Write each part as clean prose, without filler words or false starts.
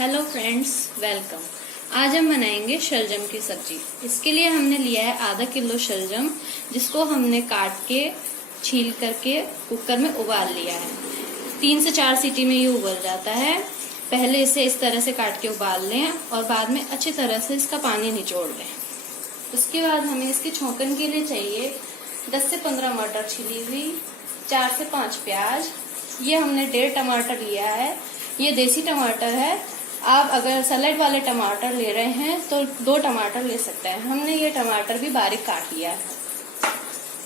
Hello friends, welcome. आज हम बनाएंगे शलजम की सब्जी। इसके लिए हमने लिया है आधा किलो शलजम, जिसको हमने काट के छील करके कुकर में उबाल लिया है। 3 से 4 सीटी में ये उबल जाता है। पहले इसे इस तरह से काट के उबाल लें और बाद में अच्छी तरह से इसका पानी निचोड़ लें। उसके बाद हमें इसके छौंकन के लिए चाहिए 10 से 15 मटर छिली हुई, 4 से 5 प्याज। ये हमने 1.5 टमाटर लिया है। ये देसी टमाटर है। आप अगर सैलेड वाले टमाटर ले रहे हैं तो 2 टमाटर ले सकते हैं। हमने ये टमाटर भी बारीक काट लिया है।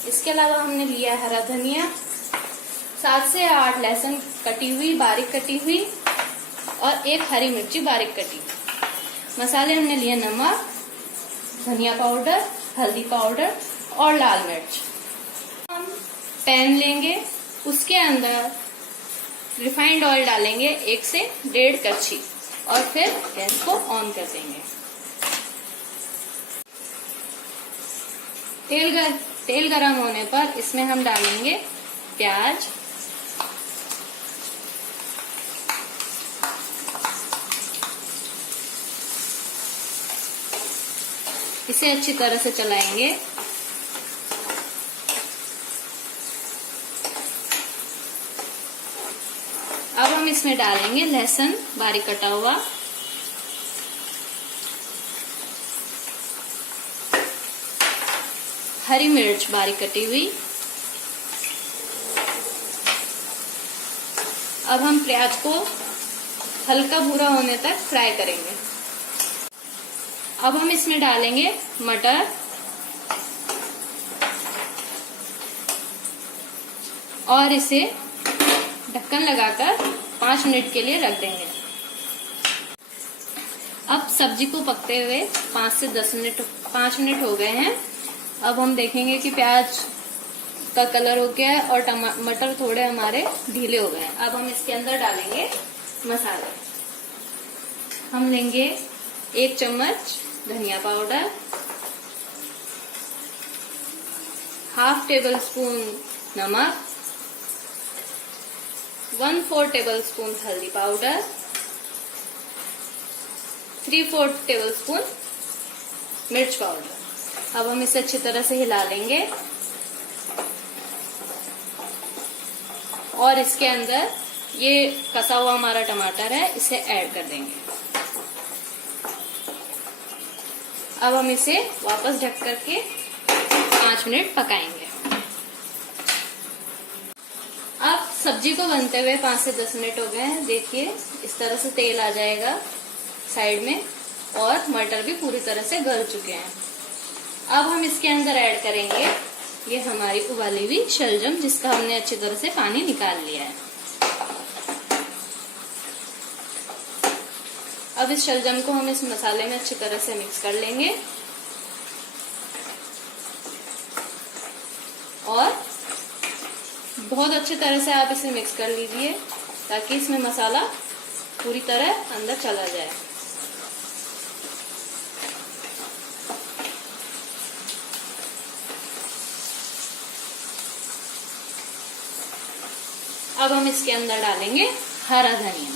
इसके अलावा हमने लिया हरा धनिया, 7 से 8 लहसुन कटी हुई, बारीक कटी हुई, और 1 हरी मिर्ची बारीक कटी। मसाले हमने लिए नमक, धनिया पाउडर, हल्दी पाउडर और लाल मिर्च। हम पैन लेंगे, उसके अंदर रिफाइंड ऑयल डालेंगे 1 से 1.5 कड़छी और फिर गैस को ऑन कर देंगे। तेल गरम होने पर इसमें हम डालेंगे प्याज, इसे अच्छी तरह से चलाएंगे। अब हम इसमें डालेंगे लहसुन बारीक कटा हुआ, हरी मिर्च बारीक कटी हुई। अब हम प्याज को हल्का भूरा होने तक फ्राई करेंगे। अब हम इसमें डालेंगे मटर और इसे ढक्कन लगाकर 5 मिनट के लिए रख देंगे। अब सब्जी को पकते हुए 5 मिनट हो गए हैं। अब हम देखेंगे कि प्याज का कलर हो गया है और मटर थोड़े हमारे ढीले हो गए हैं। अब हम इसके अंदर डालेंगे मसाले। हम लेंगे 1 चम्मच धनिया पाउडर, ½ टेबल स्पून नमक, 1/4 टेबल स्पून हल्दी पाउडर, 3/4 टेबल स्पून मिर्च पाउडर। अब हम इसे अच्छी तरह से हिला लेंगे और इसके अंदर ये कसा हुआ हमारा टमाटर है, इसे ऐड कर देंगे। अब हम इसे वापस ढक करके 5 मिनट पकाएंगे। अब सब्जी को बनते हुए 5 से 10 मिनट हो गए हैं। देखिए इस तरह से तेल आ जाएगा साइड में और मटर भी पूरी तरह से गल चुके हैं। अब हम इसके अंदर ऐड करेंगे ये हमारी उबाली हुई शलजम, जिसका हमने अच्छी तरह से पानी निकाल लिया है। अब इस शलजम को हम इस मसाले में अच्छी तरह से मिक्स कर लेंगे और बहुत अच्छी तरह से आप इसे मिक्स कर लीजिए ताकि इसमें मसाला पूरी तरह अंदर चला जाए। अब हम इसके अंदर डालेंगे हरा धनिया।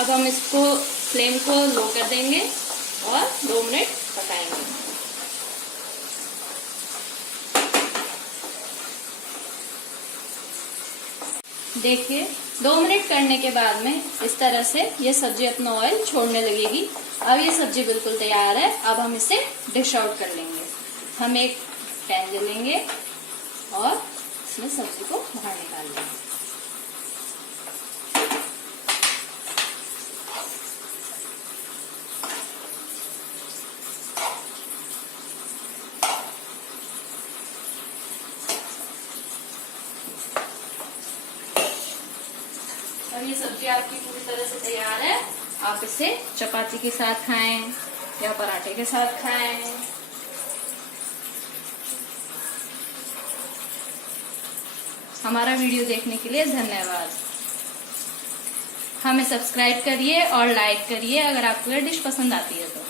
अब हम इसको फ्लेम को लो कर देंगे और 2 मिनट पकाएंगे। देखिए 2 मिनट करने के बाद में इस तरह से ये सब्जी अपना ऑयल छोड़ने लगेगी। अब ये सब्जी बिल्कुल तैयार है। अब हम इसे डिश आउट कर लेंगे। हम एक पैन ले लेंगे और इसमें सब्जी को बाहर निकाल लेंगे। अब ये सब्जी आपकी पूरी तरह से तैयार है। आप इसे चपाती के साथ खाएं या पराठे के साथ खाएं। हमारा वीडियो देखने के लिए धन्यवाद। हमें सब्सक्राइब करिए और लाइक करिए अगर आपको ये डिश पसंद आती है तो।